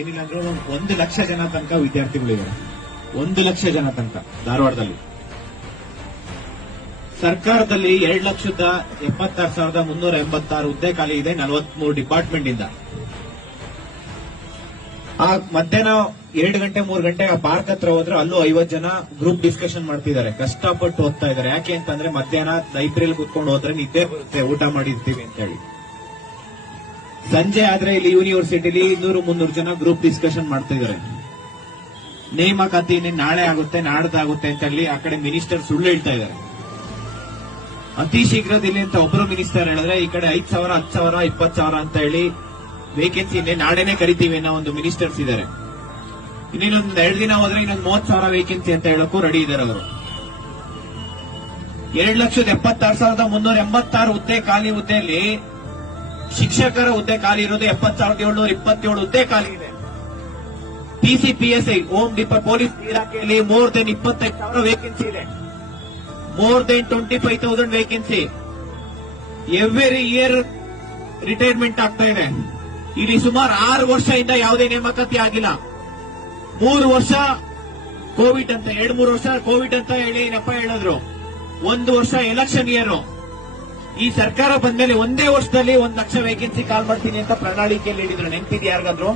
ಏನಿಲ್ಲ ಅಂದ್ರೆ 1 ಲಕ್ಷ ಜನ ತನಕ ವಿದ್ಯಾರ್ಥಿಗಳಿದ್ದಾರೆ. 1 ಲಕ್ಷ ಜನ ತನಕ ಧಾರವಾಡದಲ್ಲಿ. ಸರ್ಕಾರದಲ್ಲಿ 2,76,386 ಹುದ್ದೆ ಖಾಲಿ ಇದೆ 43 ಡಿಪಾರ್ಟ್ಮೆಂಟ್ ಇಂದ. ಆ ಮಧ್ಯಾಹ್ನ 2 ಗಂಟೆ 3 ಗಂಟೆ ಆ ಪಾರ್ಕ್ ಹತ್ರ ಹೋದ್ರೆ ಅಲ್ಲೂ 50 ಜನ ಗ್ರೂಪ್ ಡಿಸ್ಕಷನ್ ಮಾಡ್ತಿದ್ದಾರೆ. ಕಷ್ಟಪಟ್ಟು ಓದ್ತಾ ಇದ್ದಾರೆ. ಯಾಕೆ ಅಂತಂದ್ರೆ ಮಧ್ಯಾಹ್ನ ಲೈಬ್ರರಿಲಿ ಕುತ್ಕೊಂಡು ಹೋದ್ರೆ ನಿದ್ದೆ ಬರುತ್ತೆ, ಊಟ ಮಾಡಿರ್ತೀವಿ ಅಂತ ಹೇಳಿ. ಸಂಜೆ ಆದ್ರೆ ಇಲ್ಲಿ ಯೂನಿವರ್ಸಿಟಿಲಿ 200-300 ಜನ ಗ್ರೂಪ್ ಡಿಸ್ಕಷನ್ ಮಾಡ್ತಾ ಇದ್ದಾರೆ. ನೇಮಕಾತಿ ನಾಳೆ ಆಗುತ್ತೆ ನಾಡ್ದಾಗುತ್ತೆ ಅಂತ ಹೇಳಿ ಆ ಕಡೆ ಮಿನಿಸ್ಟರ್ ಸುಳ್ಳು ಹೇಳ್ತಾ ಇದ್ದಾರೆ. ಅತಿ ಶೀಘ್ರದಲ್ಲಿ ಅಂತ ಒಬ್ಬರು ಮಿನಿಸ್ಟರ್ ಹೇಳಿದ್ರೆ ಈ ಕಡೆ 5,000, 10,000, 20,000 ಅಂತ ಹೇಳಿ ವೇಕೆನ್ಸಿ ನಾಳೆನೆ ಕರಿತೀವಿ ಅನ್ನೋ ಒಂದು ಮಿನಿಸ್ಟರ್ಸ್ ಇದ್ದಾರೆ. ಇನ್ನೊಂದು 2 ದಿನ ಹೋದ್ರೆ ಇನ್ನೊಂದು 30,000 ವೇಕೆನ್ಸಿ ಅಂತ ಹೇಳಕ್ಕೂ ರೆಡಿ ಇದ್ದಾರೆ ಅವರು. 2,76,386 ಹುದ್ದೆ ಖಾಲಿ ಹುದ್ದೆಯಲ್ಲಿ ಶಿಕ್ಷಕರ ಹುದ್ದೆ ಖಾಲಿ ಇರೋದು 70,727 ಹುದ್ದೆ ಖಾಲಿ ಇದೆ. PCPSI ಹೋಮ್ ಪೊಲೀಸ್ ಇಲಾಖೆಯಲ್ಲಿ ಮೋರ್ ದೆನ್ 25,000 ವೇಕೆನ್ಸಿ ಇದೆ. More than 25,000 vacancy. Every year retirement ಆಗ್ತಾ ಇದೆ. ಇಲ್ಲಿ ಸುಮಾರು 6 ವರ್ಷದಿಂದ ಯಾವುದೇ ನೇಮಕಾತಿ ಆಗಿಲ್ಲ. 3 ವರ್ಷ ಕೋವಿಡ್ ಅಂತ 2-3 ವರ್ಷ ಕೋವಿಡ್ ಅಂತ ಹೇಳಿ ನೆಪ ಹೇಳಿದ್ರು. 1 ವರ್ಷ ಎಲೆಕ್ಷನ್ ಇಯರ್. ಈ ಸರ್ಕಾರ ಬಂದ್ಮೇಲೆ ಒಂದೇ ವರ್ಷದಲ್ಲಿ 1 ಲಕ್ಷ ವೇಕೆನ್ಸಿ ಕಾಲ್ ಮಾಡ್ತೀನಿ ಅಂತ ಪ್ರಣಾಳಿಕೆಯಲ್ಲಿ ಹೇಳಿದ್ರು. ನೆನಪಿದೆ ಯಾರಿಗಾದ್ರು?